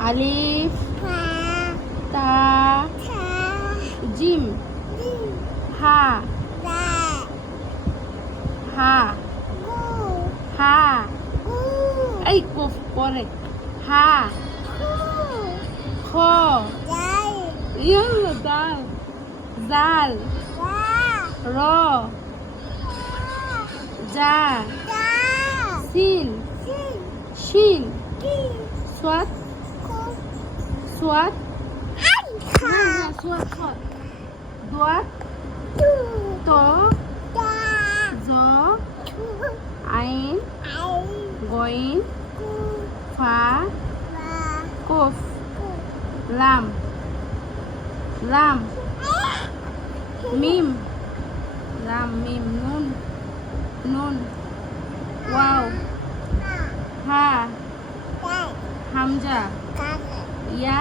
আলিফ তা জিম হা হা হা এই কফ পরে হা খ ইয়াল্লা দাল জাল র জা সিন শিন সোয়াত সোয়াত সোয়াত সোয়াত দোয়াত তো জ আইন গইন ফা কফ লাম লাম মিম লাম মিম নুন নুন ওয়াও হা হামজা ইয়া